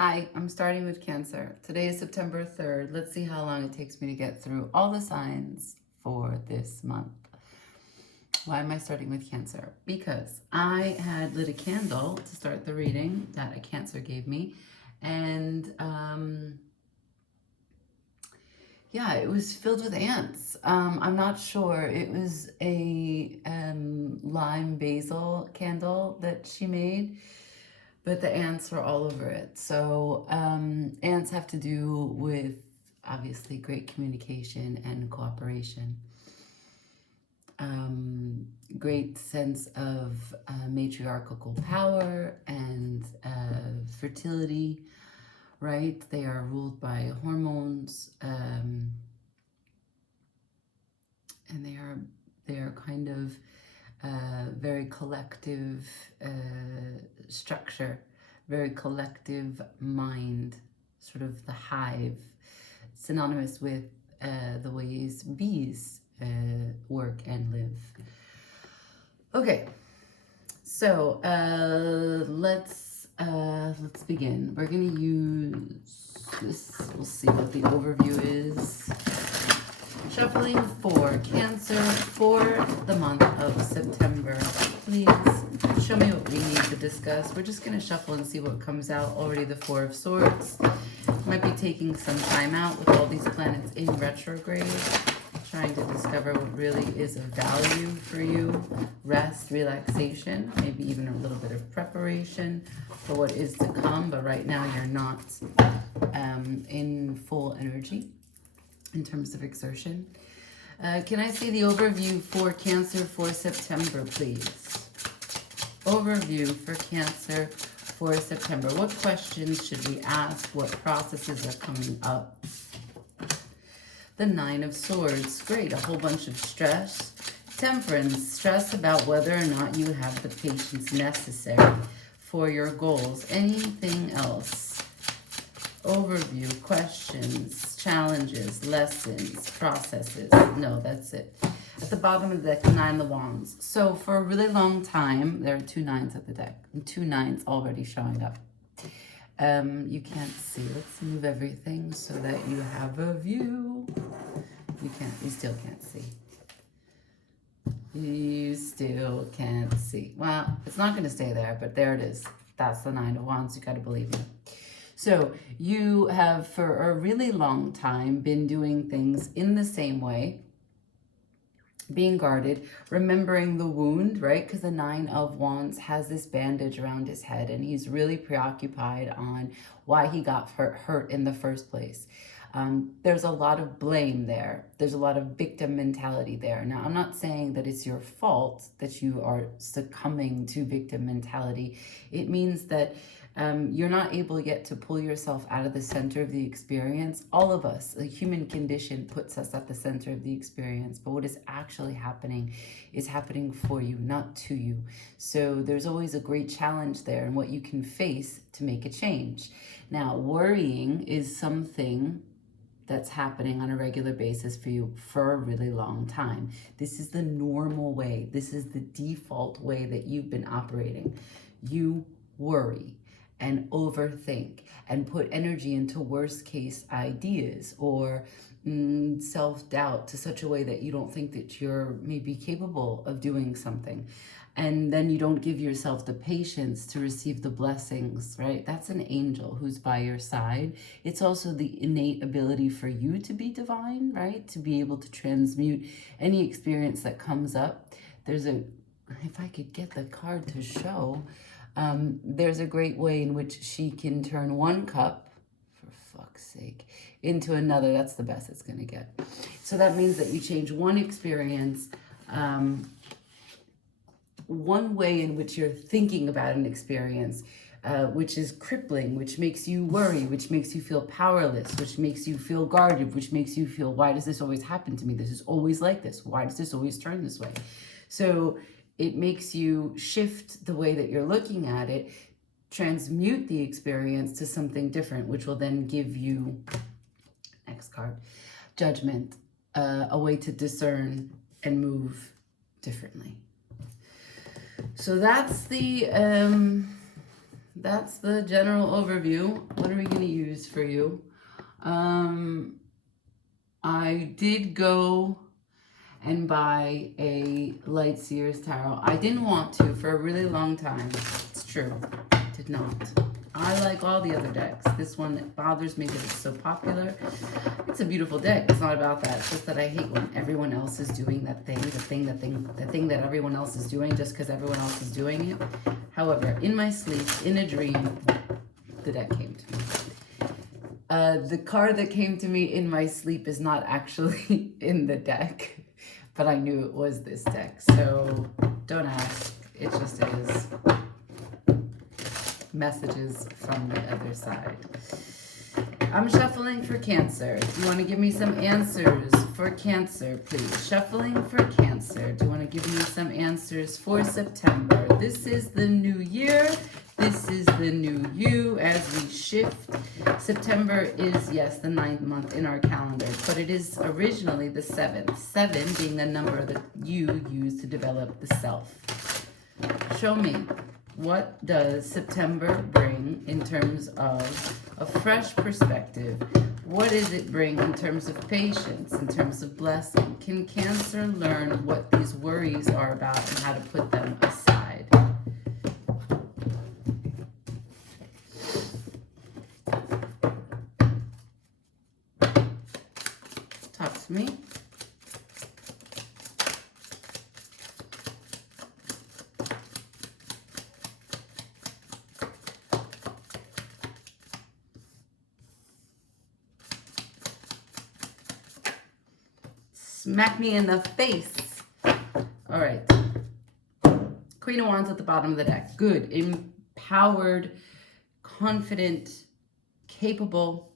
Hi, I'm starting with Cancer. Today is September 3rd. Let's see how long it takes me to get through all the signs for this month. Why am I starting with Cancer? Because I had lit a candle to start the reading that a Cancer gave me. And yeah, it was filled with ants. I'm not sure. It was a lime basil candle that she made. But the ants were all over it. So ants have to do with obviously great communication and cooperation. Great sense of matriarchal power and fertility, right? They are ruled by hormones, and they are kind of very collective structure, very collective mind, sort of the hive, synonymous with the ways bees work and live. Okay, so let's begin. We're gonna use this. We'll see what the overview is. Shuffling for Cancer for the month of September. Please show me what we need to discuss. We're just going to shuffle and see what comes out. Already the Four of Swords. Might be taking some time out with all these planets in retrograde. Trying to discover what really is of value for you. Rest, relaxation, maybe even a little bit of preparation for what is to come. But right now you're not in full energy in terms of exertion. Can I see the overview for Cancer for September, please? Overview for Cancer for September. What questions should we ask? What processes are coming up? The Nine of Swords. Great, a whole bunch of stress. Temperance, stress about whether or not you have the patience necessary for your goals. Anything else? Overview, questions, challenges, lessons, processes. No, that's it. At the bottom of the deck, the Nine of Wands. So for a really long time, there are two nines at the deck, and two nines already showing up. You can't see. Let's move everything so that you have a view. You still can't see. You still can't see. Well, it's not going to stay there, but there it is. That's the Nine of Wands. You got to believe me. So you have, for a really long time, been doing things in the same way, being guarded, remembering the wound, right? Because the Nine of Wands has this bandage around his head, and he's really preoccupied on why he got hurt in the first place. There's a lot of blame there. There's a lot of victim mentality there. Now, I'm not saying that it's your fault that you are succumbing to victim mentality. It means that you're not able yet to pull yourself out of the center of the experience. All of us, the human condition puts us at the center of the experience, but what is actually happening is happening for you, not to you. So there's always a great challenge there and what you can face to make a change. Now, worrying is something that's happening on a regular basis for you for a really long time. This is the normal way. This is the default way that you've been operating. You worry and overthink and put energy into worst case ideas or self-doubt to such a way that you don't think that you're maybe capable of doing something. And then you don't give yourself the patience to receive the blessings, right? That's an angel who's by your side. It's also the innate ability for you to be divine, right? To be able to transmute any experience that comes up. If I could get the card to show, there's a great way in which she can turn one cup, for fuck's sake, into another. That's the best it's going to get. So that means that you change one experience, one way in which you're thinking about an experience, which is crippling, which makes you worry, which makes you feel powerless, which makes you feel guarded, which makes you feel, why does this always happen to me? This is always like this. Why does this always turn this way? So it makes you shift the way that you're looking at it, transmute the experience to something different, which will then give you, next card, judgment, a way to discern and move differently. So that's the that's the general overview. What are we going to use for you? I did go and buy a Light Seers Tarot. I didn't want to for a really long time. It's true. Did not. I like all the other decks. This one bothers me that it's so popular. It's a beautiful deck. It's not about that. It's just that I hate when everyone else is doing that thing, the thing that everyone else is doing just because everyone else is doing it. However, in my sleep, in a dream, the deck came to me. The card that came to me in my sleep is not actually in the deck, but I knew it was this deck. So don't ask. It just is. Messages from the other side. I'm shuffling for Cancer. Do you want to give me some answers for Cancer, please? Shuffling for Cancer. Do you want to give me some answers for September? This is the new year. This is the new you as we shift. September is, yes, the 9th month in our calendar, but it is originally the 7th. 7 being the number that you use to develop the self. Show me. What does September bring in terms of a fresh perspective? What does it bring in terms of patience, in terms of blessing? Can Cancer learn what these worries are about and how to put them aside? Talk to me. Smack me in the face. All right. Queen of Wands at the bottom of the deck. Good. Empowered, confident, capable,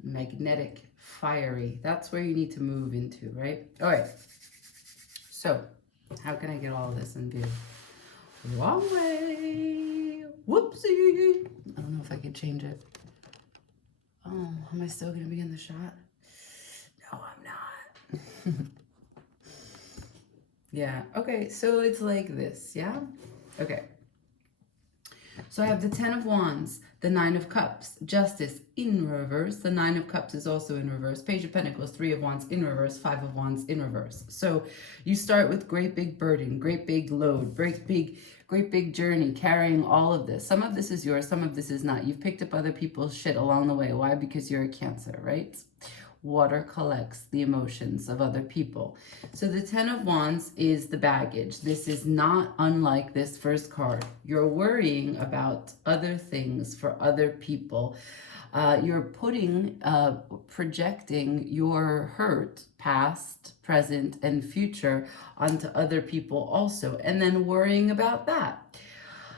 magnetic, fiery. That's where you need to move into, right? All right. So, how can I get all of this in view? Wrong way. Whoopsie. I don't know if I could change it. Oh, am I still going to be in the shot? No, I'm not. Yeah, okay, so it's like this, yeah? Okay. So I have the 10 of Wands, the 9 of Cups, Justice in reverse. The 9 of Cups is also in reverse. Page of Pentacles, 3 of Wands in reverse, 5 of Wands in reverse. So you start with great big burden, great big load, great big journey, carrying all of this. Some of this is yours, some of this is not. You've picked up other people's shit along the way. Why? Because you're a Cancer, right? Water collects the emotions of other people. So the 10 of Wands is the baggage. This is not unlike this first card. You're worrying about other things for other people. You're projecting your hurt, past, present, and future onto other people also, and then worrying about that.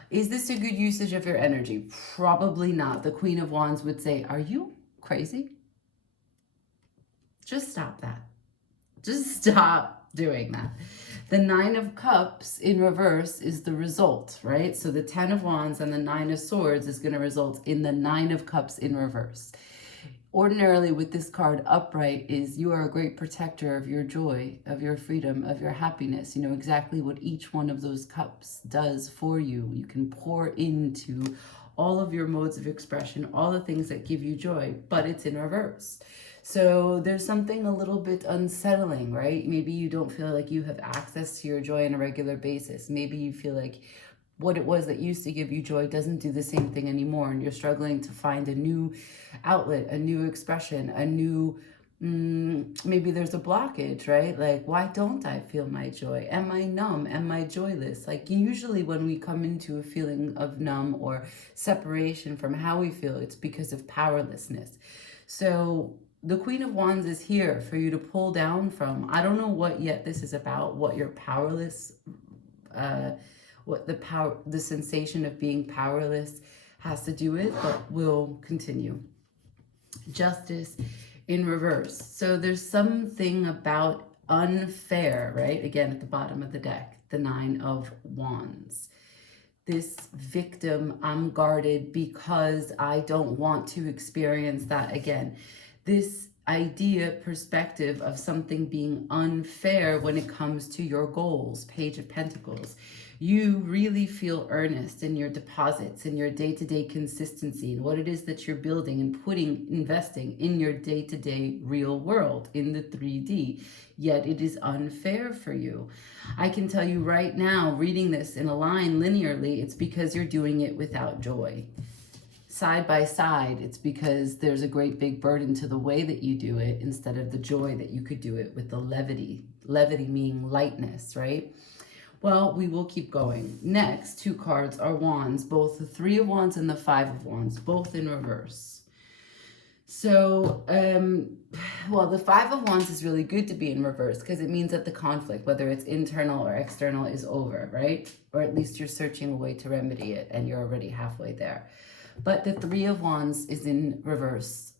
Is this a good usage of your energy? Probably not. The Queen of Wands would say, are you crazy? Just stop that. Just stop doing that. The 9 of Cups in reverse is the result, right? So the 10 of Wands and the 9 of Swords is going to result in the 9 of Cups in reverse. Ordinarily with this card upright is you are a great protector of your joy, of your freedom, of your happiness. You know exactly what each one of those cups does for you. You can pour into all of your modes of expression, all the things that give you joy, but it's in reverse. So there's something a little bit unsettling, right? Maybe you don't feel like you have access to your joy on a regular basis. Maybe you feel like what it was that used to give you joy doesn't do the same thing anymore, and you're struggling to find a new outlet, a new expression, a new, maybe there's a blockage, right? Like, why don't I feel my joy? Am I numb? Am I joyless? Like, usually when we come into a feeling of numb or separation from how we feel, it's because of powerlessness. So the Queen of Wands is here for you to pull down from. I don't know what yet this is about, what you're powerless, what the sensation of being powerless has to do with, but we'll continue. Justice in reverse. So there's something about unfair, right? Again, at the bottom of the deck, the 9 of Wands. This victim, I'm guarded because I don't want to experience that again. This idea, perspective of something being unfair when it comes to your goals, Page of Pentacles. You really feel earnest in your deposits, in your day-to-day consistency, and what it is that you're building and investing in your day-to-day real world, in the 3D. Yet it is unfair for you. I can tell you right now, reading this in a line linearly, it's because you're doing it without joy. Side by side, it's because there's a great big burden to the way that you do it instead of the joy that you could do it with the levity. Levity meaning lightness, right? Well, we will keep going. Next, 2 cards are wands, both the 3 of wands and the 5 of wands, both in reverse. So, well, the 5 of wands is really good to be in reverse because it means that the conflict, whether it's internal or external, is over, right? Or at least you're searching a way to remedy it and you're already halfway there. But the 3 of wands is in reverse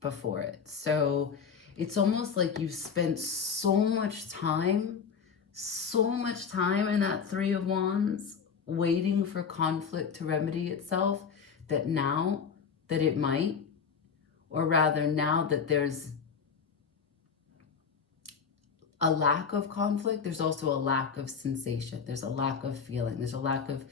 before it. So it's almost like you've spent so much time in that 3 of wands waiting for conflict to remedy itself, that now that it might, or rather now that there's a lack of conflict, there's also a lack of sensation. There's a lack of feeling. There's a lack of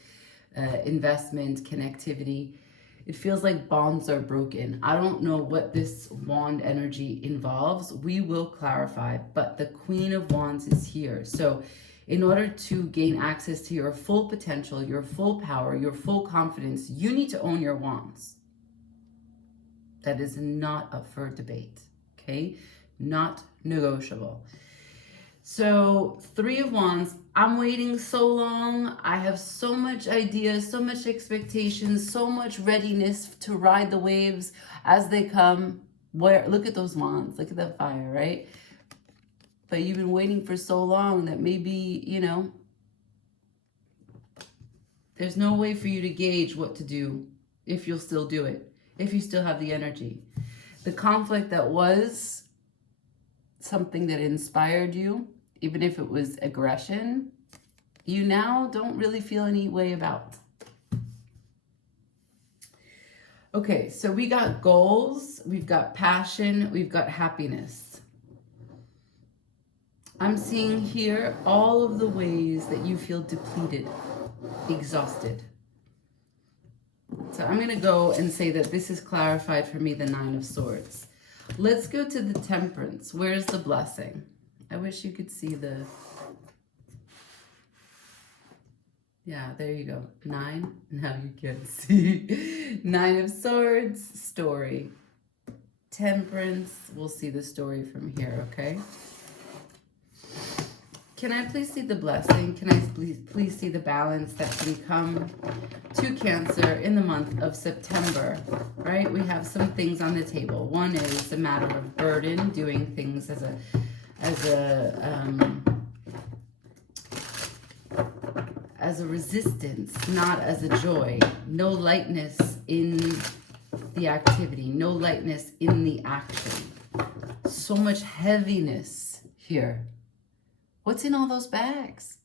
investment, connectivity. It feels like bonds are broken. I don't know what this wand energy involves. We will clarify, but the Queen of Wands is here. So in order to gain access to your full potential, your full power, your full confidence, you need to own your wands. That is not up for debate, okay? Not negotiable. So 3 of wands, I'm waiting so long. I have so much ideas, so much expectations, so much readiness to ride the waves as they come. Look at those wands, look at that fire, right? But you've been waiting for so long that maybe, you know, there's no way for you to gauge what to do, if you'll still do it, if you still have the energy. The conflict that was something that inspired you, even if it was aggression, you now don't really feel any way about. Okay, so we got goals, we've got passion, we've got happiness. I'm seeing here all of the ways that you feel depleted, exhausted. So I'm going to go and say that this is clarified for me, the 9 of Swords. Let's go to the Temperance. Where's the blessing? I wish you could see the... Yeah, there you go. 9. Now you can see. 9 of Swords, story. Temperance, we'll see the story from here, okay? Can I please see the blessing? Can I please see the balance that can come to Cancer in the month of September, right? We have some things on the table. One is a matter of burden, doing things as a resistance, not as a joy. No lightness in the activity, no lightness in the action. So much heaviness here. What's in all those bags?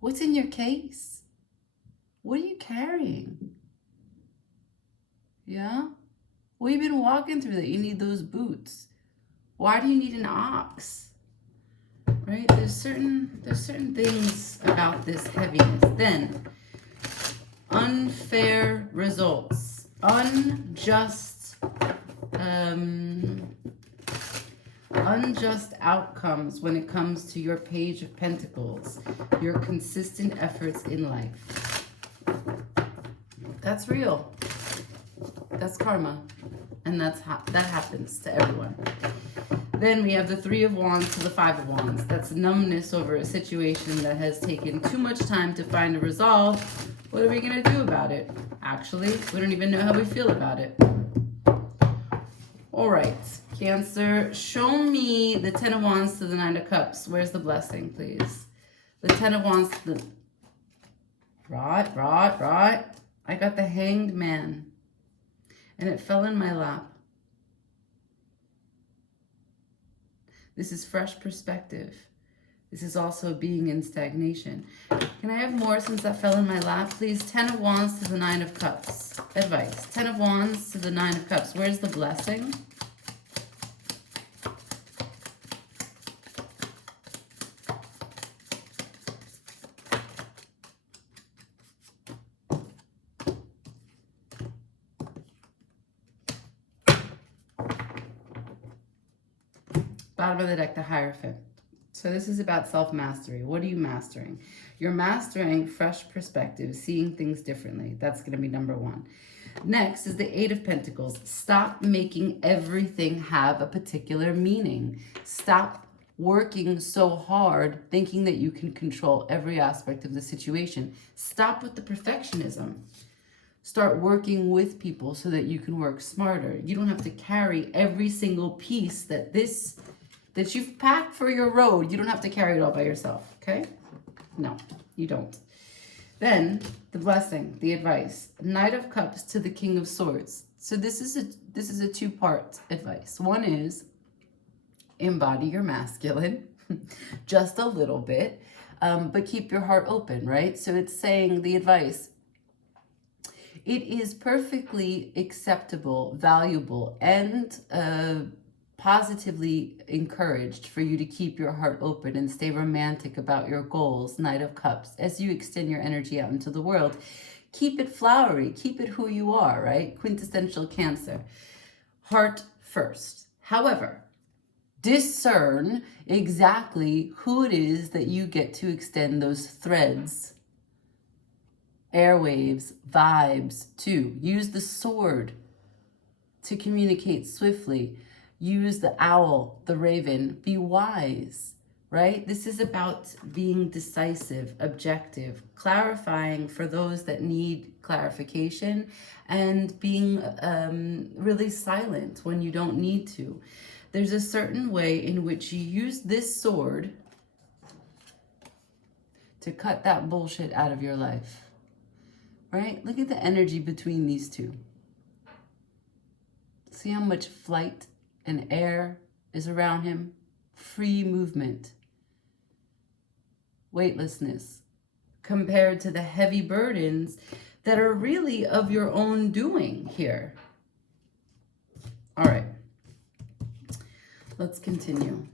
What's in your case? What are you carrying? Yeah? We've been walking through that. You need those boots. Why do you need an ox? Right? There's certain things about this heaviness. Then, unfair results. Unjust outcomes when it comes to your Page of Pentacles, your consistent efforts in life. That's real. That's karma. And that happens to everyone. Then we have the 3 of Wands to the 5 of Wands. That's numbness over a situation that has taken too much time to find a resolve. What are we going to do about it? Actually, we don't even know how we feel about it. All right, Cancer, show me the 10 of Wands to the 9 of Cups. Where's the blessing, please? The 10 of Wands to the... Right. I got the Hanged Man. And it fell in my lap. This is fresh perspective. This is also being in stagnation. Can I have more since that fell in my lap, please? 10 of Wands to the 9 of Cups. Advice. 10 of Wands to the 9 of Cups. Where's the blessing? Bottom of the deck, the Hierophant. So this is about self-mastery. What are you mastering? You're mastering fresh perspective, seeing things differently. That's going to be number one. Next is the Eight of Pentacles. Stop making everything have a particular meaning. Stop working so hard thinking that you can control every aspect of the situation. Stop with the perfectionism. Start working with people so that you can work smarter. You don't have to carry every single piece that you've packed for your road. You don't have to carry it all by yourself, okay? No, you don't. Then the blessing, the advice, Knight of Cups to the King of Swords. So this is a two-part advice. One is embody your masculine, just a little bit, but keep your heart open, right? So it's saying the advice, it is perfectly acceptable, valuable, and positively encouraged for you to keep your heart open and stay romantic about your goals, Knight of Cups, as you extend your energy out into the world. Keep it flowery, keep it who you are, right? Quintessential Cancer. Heart first. However, discern exactly who it is that you get to extend those threads, airwaves, vibes to. Use the sword to communicate swiftly. Use the owl, the raven. Be wise, right? This is about being decisive, objective, clarifying for those that need clarification, and being really silent when you don't need to. There's a certain way in which you use this sword to cut that bullshit out of your life, right? Look at the energy between these two. See how much flight and air is around him? Free movement. Weightlessness. Compared to the heavy burdens that are really of your own doing here. All right. Let's continue.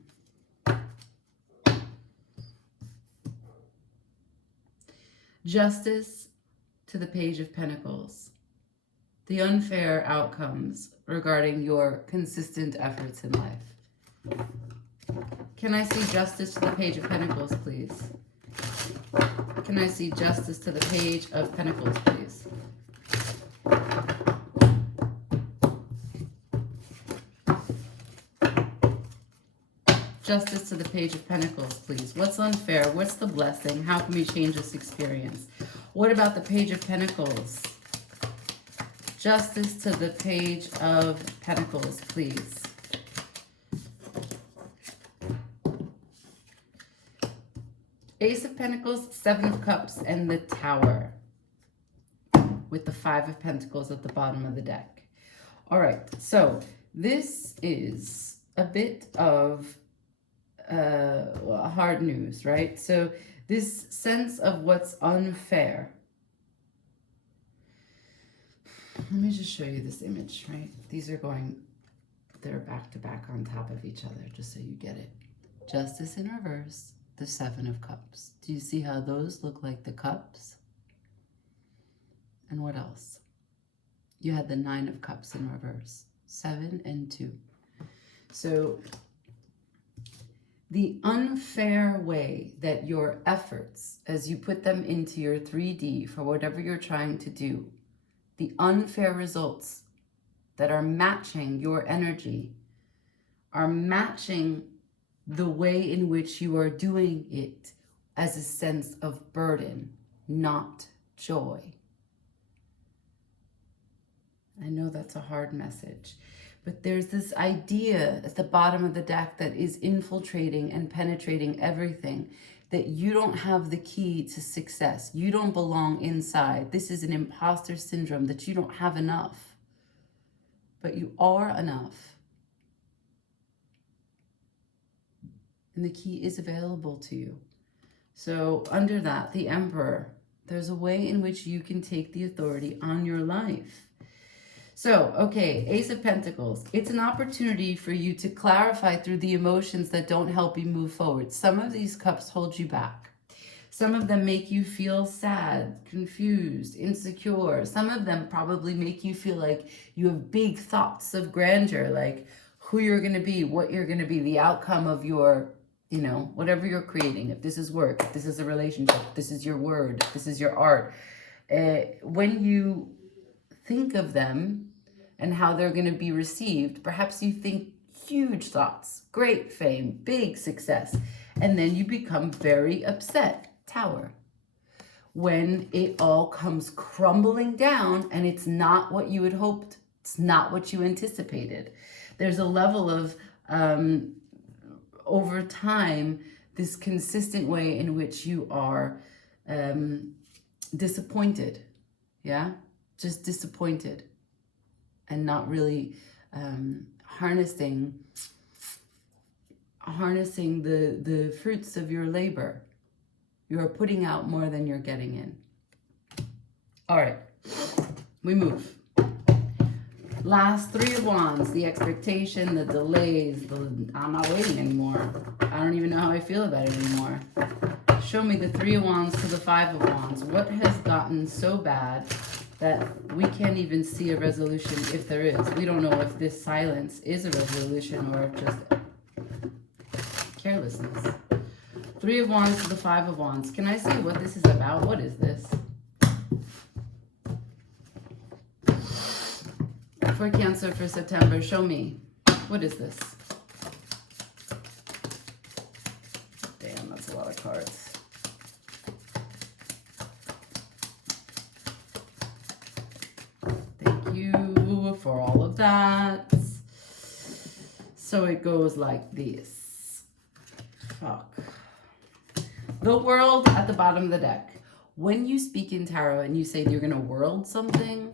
Justice to the Page of Pentacles. The unfair outcomes regarding your consistent efforts in life. Can I see justice to the Page of Pentacles, please? Can I see justice to the Page of Pentacles, please? Justice to the Page of Pentacles, please. What's unfair? What's the blessing? How can we change this experience? What about the Page of Pentacles? Justice to the Page of Pentacles, please. Ace of Pentacles, Seven of Cups, and the Tower. With the Five of Pentacles at the bottom of the deck. All right, so this is a bit of hard news, right? So this sense of what's unfair. Let me just show you this image, right? These are they're back to back on top of each other, just so you get it. Justice in reverse, the Seven of Cups. Do you see how those look like the cups? And what else? You had the Nine of Cups in reverse, 7 and 2. So the unfair way that your efforts, as you put them into your 3D for whatever you're trying to do, the unfair results that are matching your energy, are matching the way in which you are doing it as a sense of burden, not joy. I know that's a hard message, but there's this idea at the bottom of the deck that is infiltrating and penetrating everything, that you don't have the key to success. You don't belong inside. This is an imposter syndrome, that you don't have enough. But you are enough. And the key is available to you. So under that, the Emperor, there's a way in which you can take the authority on your life. So, okay, Ace of Pentacles. It's an opportunity for you to clarify through the emotions that don't help you move forward. Some of these cups hold you back. Some of them make you feel sad, confused, insecure. Some of them probably make you feel like you have big thoughts of grandeur, like, who you're going to be, what you're going to be, the outcome of your, whatever you're creating. If this is work, if this is a relationship, if this is your word, if this is your art. When you think of them and how they're going to be received, perhaps you think huge thoughts, great fame, big success, and then you become very upset, Tower, when it all comes crumbling down and it's not what you had hoped, it's not what you anticipated. There's a level of, over time, this consistent way in which you are disappointed, just disappointed, and not really harnessing the fruits of your labor. You're putting out more than you're getting in. All right, we move. Last 3 of Wands, the expectation, the delays, I'm not waiting anymore. I don't even know how I feel about it anymore. Show me the 3 of Wands to the 5 of Wands. What has gotten so bad that we can't even see a resolution, if there is? We don't know if this silence is a resolution or just carelessness. 3 of Wands to the 5 of Wands. Can I see what this is about? What is this? For Cancer for September, show me. What is this? Damn, that's a lot of cards. Thank you for all of that. So it goes like this. Fuck. The World at the bottom of the deck. When you speak in tarot and you say you're going to world something,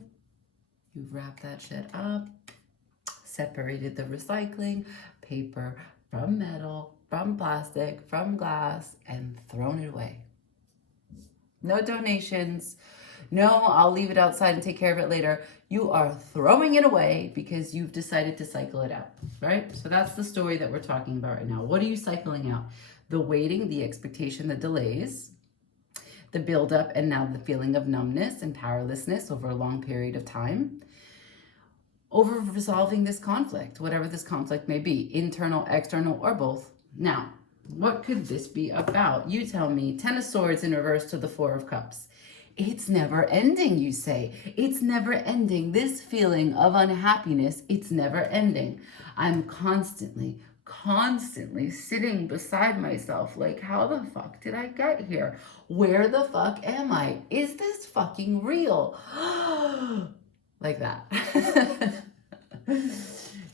you've wrapped that shit up, separated the recycling, paper from metal, from plastic, from glass, and thrown it away. No donations. No, I'll leave it outside and take care of it later. You are throwing it away because you've decided to cycle it out, right? So that's the story that we're talking about right now. What are you cycling out? The waiting, the expectation, the delays, the buildup, and now the feeling of numbness and powerlessness over a long period of time, over resolving this conflict, whatever this conflict may be, internal, external, or both. Now, what could this be about? You tell me. 10 of Swords in reverse to the 4 of Cups. It's never ending, you say. It's never ending. This feeling of unhappiness, it's never ending. I'm constantly sitting beside myself like, how the fuck did I get here? Where the fuck am I? Is this fucking real? Like that.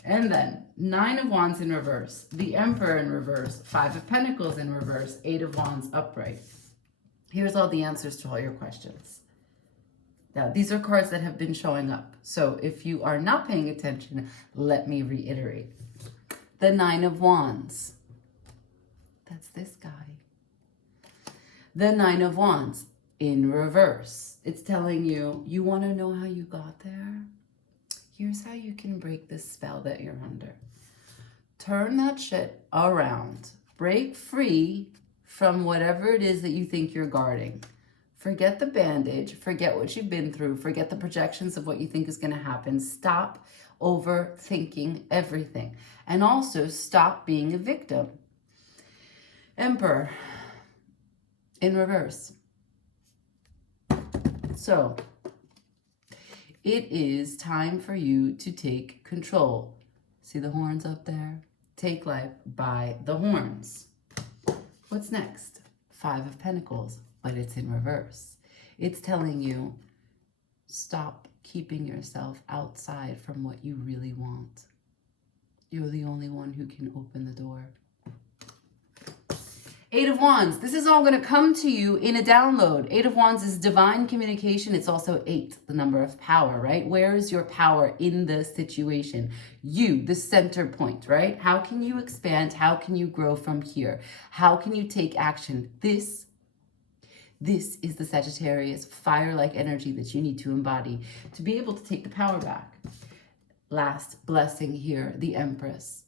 And then 9 of Wands in reverse, the Emperor in reverse, 5 of Pentacles in reverse, 8 of Wands upright. Here's all the answers to all your questions. Now, these are cards that have been showing up. So if you are not paying attention, let me reiterate. The 9 of Wands. That's this guy. The 9 of Wands in reverse. It's telling you, you want to know how you got there? Here's how you can break this spell that you're under. Turn that shit around. Break free from whatever it is that you think you're guarding. Forget the bandage. Forget what you've been through. Forget the projections of what you think is going to happen. Stop overthinking everything. And also stop being a victim. Emperor in reverse. So it is time for you to take control. See the horns up there? Take life by the horns. What's next? 5 of Pentacles, but it's in reverse. It's telling you, stop keeping yourself outside from what you really want. You're the only one who can open the door. 8 of Wands. This is all going to come to you in a download. 8 of Wands is divine communication. It's also 8, the number of power, right? Where is your power in the situation? You, the center point, right? How can you expand? How can you grow from here? How can you take action? This is the Sagittarius fire-like energy that you need to embody to be able to take the power back. Last blessing here, the Empress.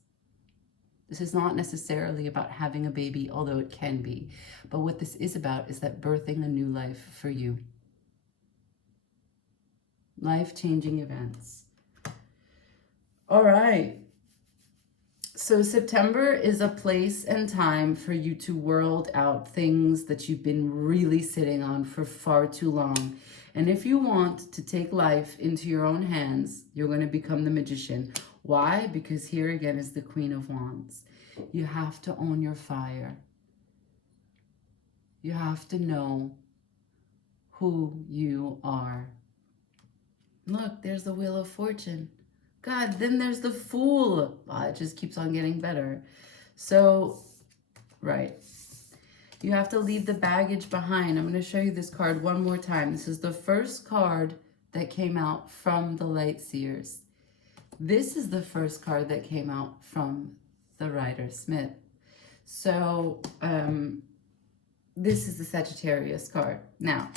This is not necessarily about having a baby, although it can be. But what this is about is that birthing a new life for you. Life-changing events. All right. So September is a place and time for you to world out things that you've been really sitting on for far too long. And if you want to take life into your own hands, you're going to become the magician. Why? Because here again is the Queen of Wands. You have to own your fire. You have to know who you are. Look, there's the Wheel of Fortune. God, then there's the Fool. Oh, it just keeps on getting better. So, right. You have to leave the baggage behind. I'm going to show you this card one more time. This is the first card that came out from the Light Seers. This is the first card that came out from the Rider Smith. So, this is the Sagittarius card. Now,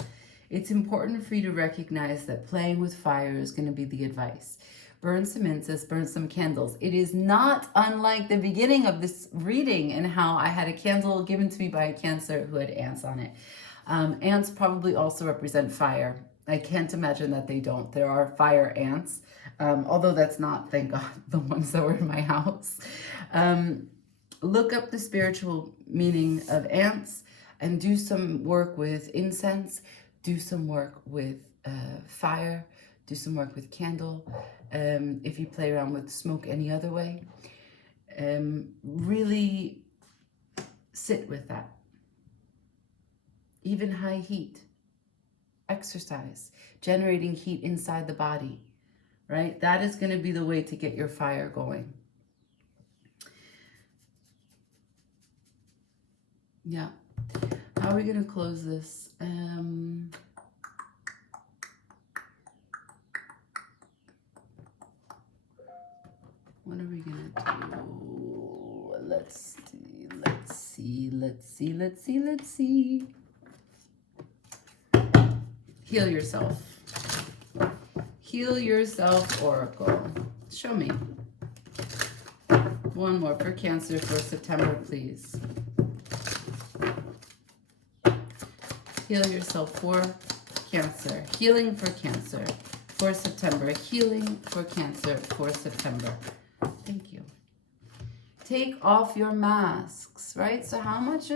it's important for you to recognize that playing with fire is going to be the advice. Burn some incense, burn some candles. It is not unlike the beginning of this reading and how I had a candle given to me by a Cancer who had ants on it. Ants probably also represent fire. I can't imagine that they don't. There are fire ants, although that's not, thank God, the ones that were in my house. Look up the spiritual meaning of ants and do some work with incense, do some work with fire, do some work with candle. If you play around with smoke any other way, really sit with that. Even high heat, exercise, generating heat inside the body, right? That is going to be the way to get your fire going. Yeah. How are we going to close this? What are we going to do? Let's see. Heal yourself. Heal yourself, Oracle. Show me. One more for Cancer for September, please. Heal yourself for Cancer. Healing for Cancer for September. Healing for Cancer for September. Thank you. Take off your masks, right? So how much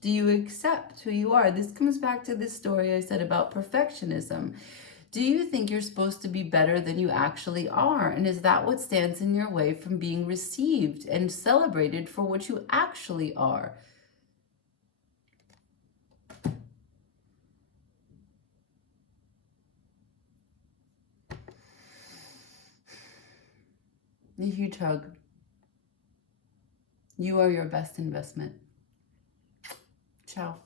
do you accept who you are? This comes back to this story I said about perfectionism. Do you think you're supposed to be better than you actually are? And is that what stands in your way from being received and celebrated for what you actually are? A huge hug. You are your best investment. Ciao.